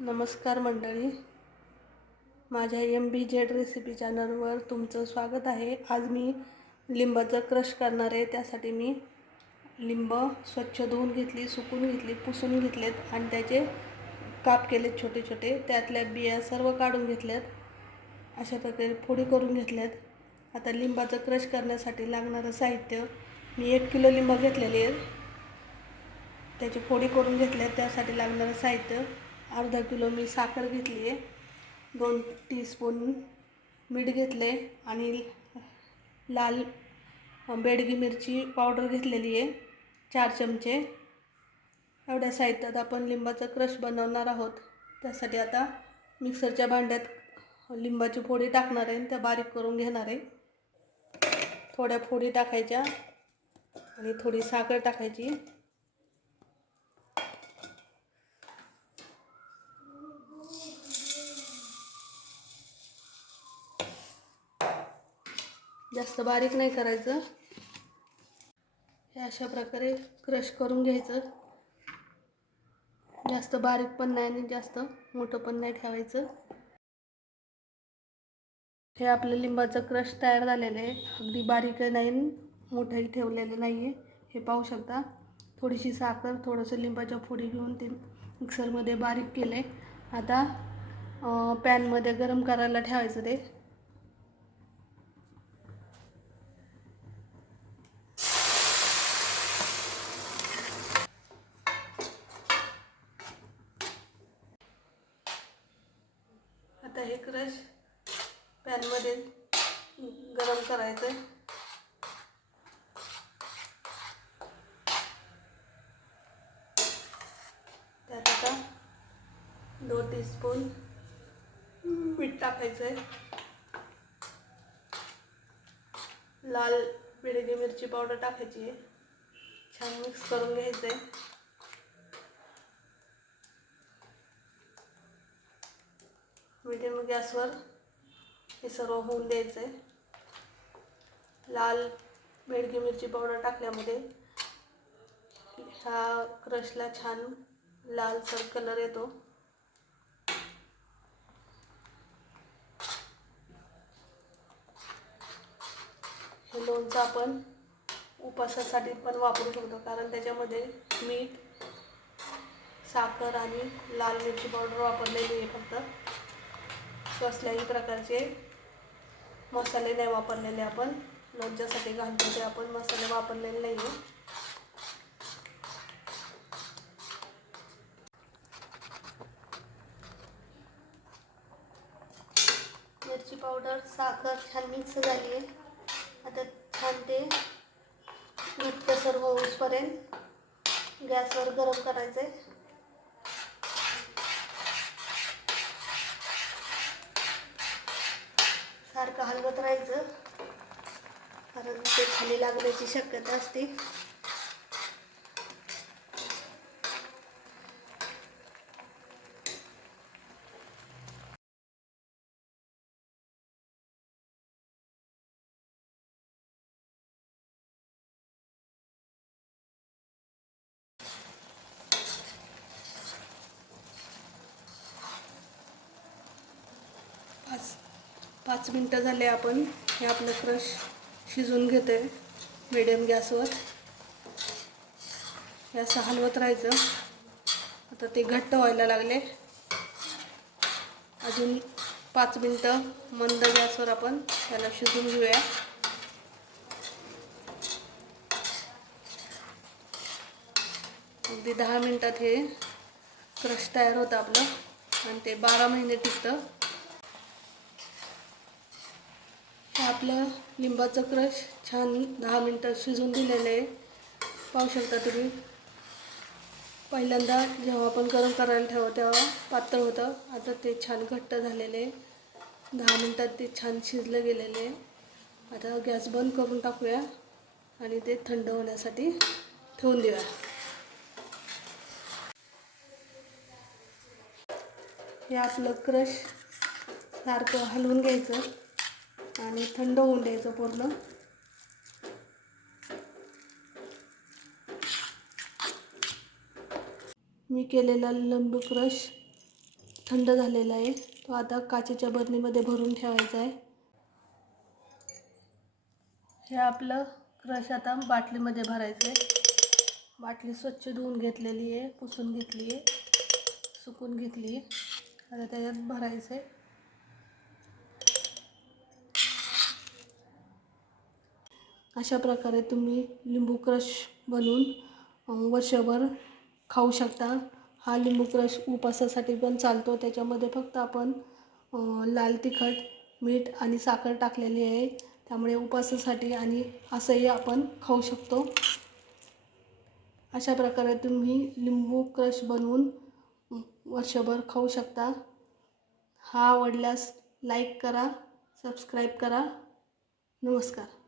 नमस्कार मंडळी, माझ्या MBZ रेसिपी चॅनलवर तुमचं स्वागत आहे। आज मी लिंबाचं क्रश करणार आहे। त्यासाठी मी लिंब स्वच्छ धुवून घेतली, सुकून घेतली, पुसून घेतलेत आणि त्याचे काप केलेत छोटे छोटे। त्यातल्या बिया सर्व काढून घेतल्यात, अशा प्रकारे फोडी करून घेतल्यात। आता लिंबाचं क्रश करण्यासाठी लागणारं साहित्य, मी 1 किलो लिंब घेतलेले आहेत, त्याची फोडी करून घेतल्यात। त्यासाठी लागणारं साहित्य, अर्धा किलो मी साखर घेतली आहे, 2 टीस्पून मीठ घेतले आणि लाल बेडगी मिरची पावडर घेतलेली आहे 4 चमचे। एवढ्या साहित्यात आपण लिंबाचा क्रश बनवणार आहोत। त्यासाठी आता मिक्सरच्या भांड्यात लिंबाची फोडी टाकणार आहे, त्या बारीक करून घेणार आहे। थोड्या फोडी टाकायच्या आणि थोडी साखर टाकायची। जास्त बारीक नाही करायचं, हे अशा प्रकारे क्रश करून घ्यायचं। जास्त बारीक पण नाही आणि जास्त मोठं पण नाही ठेवायचं। हे आपलं लिंबाचं क्रश तयार झालेलं आहे, अगदी बारीक नाही, मोठंही ठेवलेलं नाही आहे, हे पाहू शकता। थोडीशी साखर, थोडंसं लिंबाच्या फोडी घेऊन ते मिक्सरमध्ये बारीक केले। आता पॅनमध्ये गरम करायला ठेवायचं ते। आता हे क्रश पॅनमध्ये गरम करायचं। त्यात आता 2 टीस्पून मीठ टाकायचं आहे, लाल बेडगी मिरची पावडर टाकायची आहे, छान मिक्स करून घ्यायचं आहे। मीडियम गॅसवर हे सर्व होऊन द्यायचं आहे। लाल बेडगी मिरची पावडर टाकल्यामुळे ह्या क्रशला छान लालसर कलर येतो। हे लोणचं आपण उपासासाठी पण वापरू शकतो, कारण त्याच्यामध्ये मीठ, साखर आणि लाल मिरची पावडर वापरलेली आहे। फक्त कसल्याही प्रकारचे मसाले नाही वापरलेले, आपण लोणच्यासाठी घालतो ते आपण मसाले वापरलेले नाही आहे। मिरची पावडर, साखर छान मिक्स झाली आहे। आता छान ते घट्ट सर्व होईपर्यंत गॅसवर गरम करायचे। सारखं हलवत राहायचं, कारण ते खाली लागण्याची शक्यता असते। पाच मिनटं झाले, आपण हे आपलं क्रश शिजवून घेतोय मीडियम गॅसवर। हे असं हलवत राहायचं। आता ते घट्ट व्हायला लागले, अजून 5 मिनटं मंद गॅसवर आपण त्याला शिजवून घेऊया। अगदी 10 मिनटात हे क्रश तयार होतं आपलं, आणि ते 12 महिने टिकतं। आपलं लिंबाचं क्रश छान 10 मिनटं शिजवून दिलेलं आहे, पाहू शकता तुम्ही। पहिल्यांदा जेव्हा आपण गरम करायला ठेवू तेव्हा पातळ होतं, आता ते छान घट्ट झालेले आहे। 10 मिनटात ते छान शिजलं गेलेलं आहे। आता गॅस बंद करून टाकूया आणि ते थंड होण्यासाठी ठेवून देऊया। हे आपलं क्रश सारखं हलवून घ्यायचं आणि थंड होऊन द्यायचं पूर्ण। मी केलेला लिंबू क्रश थंड झालेला आहे. तो आता काचेच्या बरणीमध्ये भरून ठेवायचा आहे. हे आपलं क्रश आता बाटलीमध्ये भरायचं आहे. बाटली स्वच्छ धुवून घेतलेली आहे, पुसून घेतली आहे, सुकून घेतली आहे. आता त्याच्यात भरायचं आहे. अशा प्रकारे तुम्ही लिंबू क्रश बनवून वर्षभर खाऊ शकता. हा लिंबू क्रश उपासासाठी पण चालतो. त्याच्यामध्ये फक्त आपण लाल तिखट, मीठ आणि साखर टाकलेली आहे. त्यामुळे उपासासाठी आणि असंही आपण खाऊ शकतो. अशा प्रकारे तुम्ही लिंबू क्रश बनवून वर्षभर खाऊ शकता. हा आवडल्यास लाईक करा, सबस्क्राईब करा. नमस्कार.